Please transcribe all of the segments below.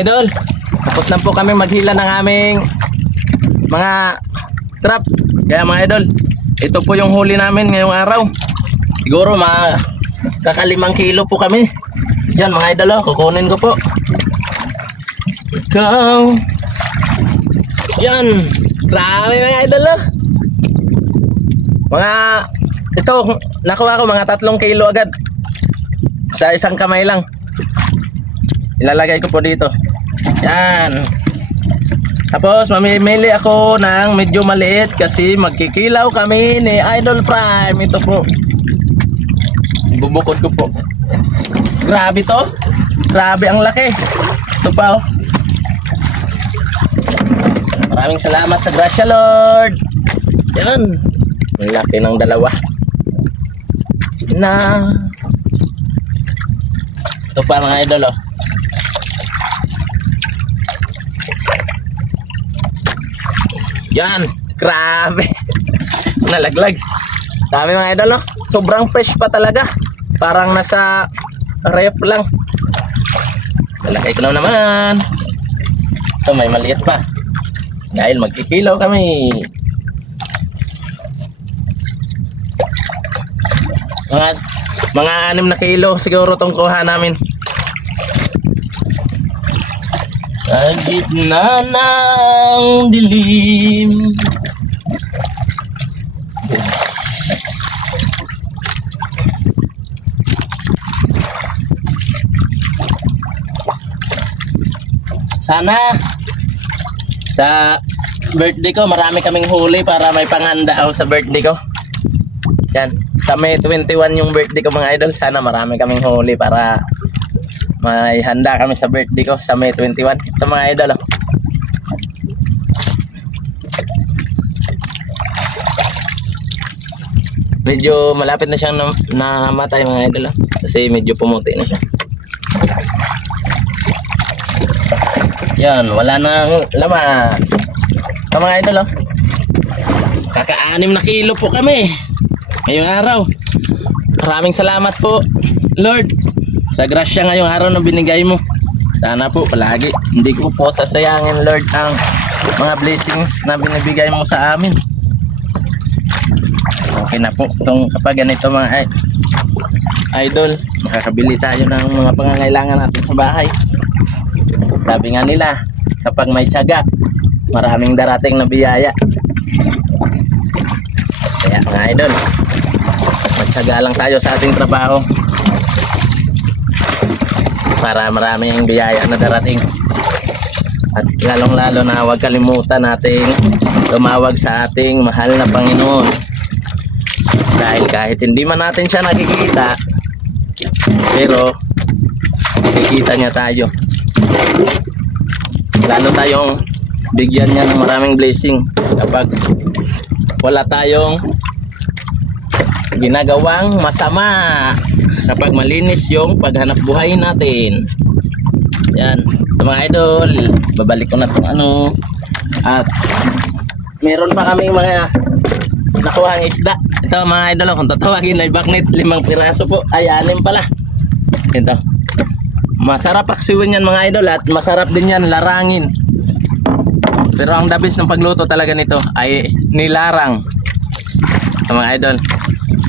idol, tapos na po kami maghila ng aming mga trap. Kaya mga idol, ito po yung huli namin ngayong araw. Siguro kaka5 kilo po kami. Yan mga idol, kukunin ko po. Ikaw. Yan, grabe mga idol. Ito, nakuha ko mga 3 kilo agad sa isang kamay lang. Ilalagay ko po dito. Yan. Tapos mamimili ako ng medyo maliit kasi magkikilaw kami ni Idol Prime. Ito po. Bubukod ko po. Grabe to. Grabe ang laki. Ito pa oh. Maraming salamat sa grasya Lord. Yan. Ang laki ng dalawa. Ito pa mga idol oh. Yan, grabe. Nalaglag. Dami mga idol, no? Sobrang fresh pa talaga. Parang nasa ref lang. Nalagay ko na naman. Ito, may maliit pa. Dahil magkikilaw kami. Mga 6 na kilo siguro itong kuha namin. Sa gitna ng dilim. Sana sa birthday ko marami kaming huli para may panghanda ako sa birthday ko. Yan, sa May 21 yung birthday ko mga idol. Sana marami kaming huli para may handa kami sa birthday ko sa May 21. Ito mga idol oh. Medyo malapit na siyang namatay mga idol oh. Kasi medyo pumuti na siya. Yan, wala nang laman. Ito mga idol oh. Kaka-6 na kilo po kami ngayong araw. Maraming salamat po Lord sa grasya ngayong araw na binigay mo. Sana po palagi hindi ko po sasayangin Lord ang mga blessings na binibigay mo sa amin. Okay na po itong kapag ganito mga idol, makakabili tayo ng mga pangangailangan natin sa bahay. Sabi nga nila, kapag may tiyaga maraming darating na biyaya. Kaya mga idol, magtiyaga lang tayo sa ating trabaho para maraming biyaya na darating. At lalong lalo na huwag kalimutan nating tumawag sa ating mahal na Panginoon. Dahil kahit hindi man natin siya nakikita, pero nakikita niya tayo. Lalo tayong bigyan niya ng maraming blessing kapag wala tayong ginagawang masama, kapag malinis yung paghanap buhay natin. Yan, mga idol, babalik ko na itong ano. At meron pa kaming mga nakuhang isda. Ito mga idol, kung tatawagin ay baknit, 5 piraso po, ay 6 pala. Ito, masarap paksiwin yan mga idol. At masarap din yan larangin. Pero ang dabis ng pagluto talaga nito ay nilarang. Ito mga idol,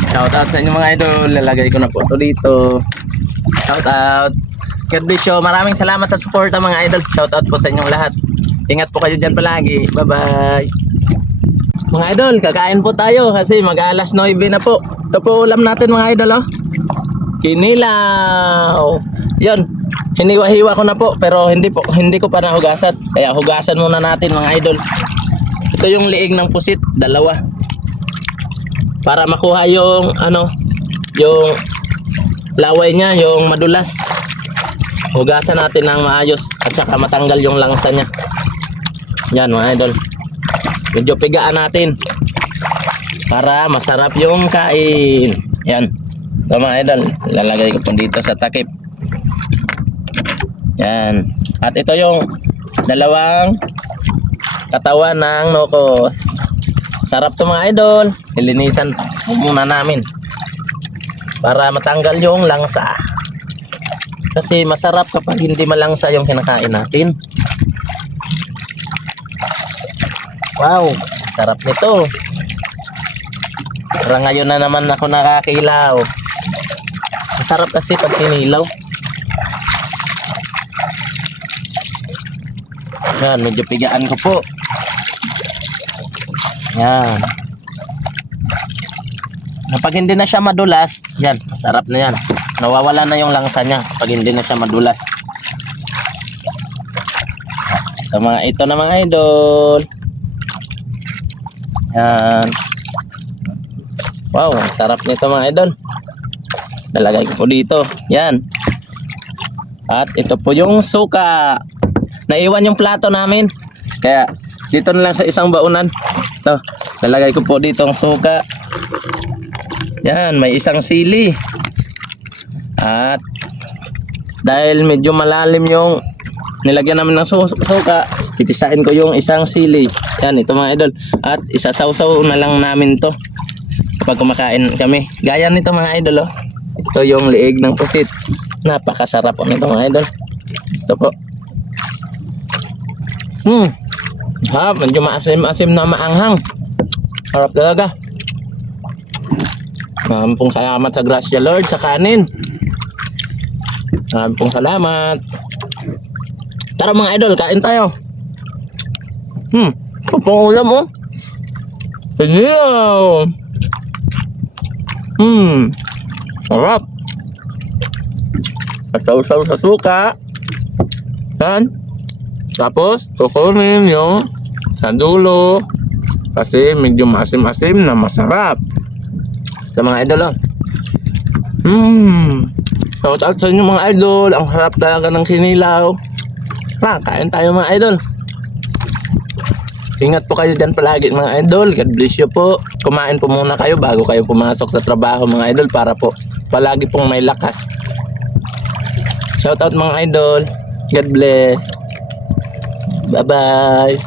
shout out sa inyo mga idol. Lalagay ko na po ito dito. Shout out. God bless you. Maraming salamat sa support mga idol. Shout out po sa inyong lahat. Ingat po kayo dyan palagi. Bye bye. Mga idol, kakain po tayo kasi mag-alas 9 na po. Ito po ulam natin mga idol oh. Kinilaw. Yan, hiniwa-hiwa ko na po pero hindi ko pa nahugasan. Kaya hugasan muna natin mga idol. Ito yung liig ng pusit, 2. Para makuha yung yung laway niya, yung madulas. Hugasan natin ng maayos at saka matanggal yung langsa niya. Yan mga idol. Medyo pigaan natin para masarap yung kain. Yan. Ito mga idol, lalagay ko po dito sa takip. Yan. At ito yung 2 katawan ng nokos. Sarap to mga idol. Ilinisan muna namin para matanggal yung langsa. Kasi masarap kapag hindi malangsa yung kinakain natin. Wow, sarap nito. Para ngayon na naman ako nakakilaw. Masarap kasi pag kinilaw. Yan, medyo pigaan ko po. Yan. Kapag hindi na siya madulas, yan, masarap na yan. Nawawala na yung langsa niya pag hindi na siya madulas. Ito na mga idol. Yan. Wow, sarap nito mga idol. Nalagay ko po dito. Yan. At ito po yung suka. Naiwan yung plato namin. Kaya dito na lang sa isang baunan. Ito, nalagay ko po dito ang suka. Yan, may isang sili. At dahil medyo malalim yung nilagyan namin ng suka, pipisain ko yung isang sili. Yan, ito mga idol. At isasawsaw na lang namin to kapag kumakain kami. Gaya nito mga idol, oh. Ito yung liig ng pusit. Napakasarap po nito mga idol. Ito po. Ha, medyo maasim-asim na maanghang. Harap talaga. Maraming salamat sa grasya Lord sa kanin. Maraming salamat. Tara mga idol, kain tayo. Pang ulam oh. Sige. Sarap. Pasaw-saw sa suka. Yan. Tapos, kukunin yung sa dulo. Kasi medyo maasim-asim na masarap. Sa mga idol, oh. Shout out sa inyo mga idol. Ang harap talaga ng kinilaw. Kain tayo mga idol. Ingat po kayo dyan palagi mga idol. God bless you po. Kumain po muna kayo bago kayo pumasok sa trabaho mga idol. Para po palagi pong may lakas. Shout out mga idol. God bless. Bye bye.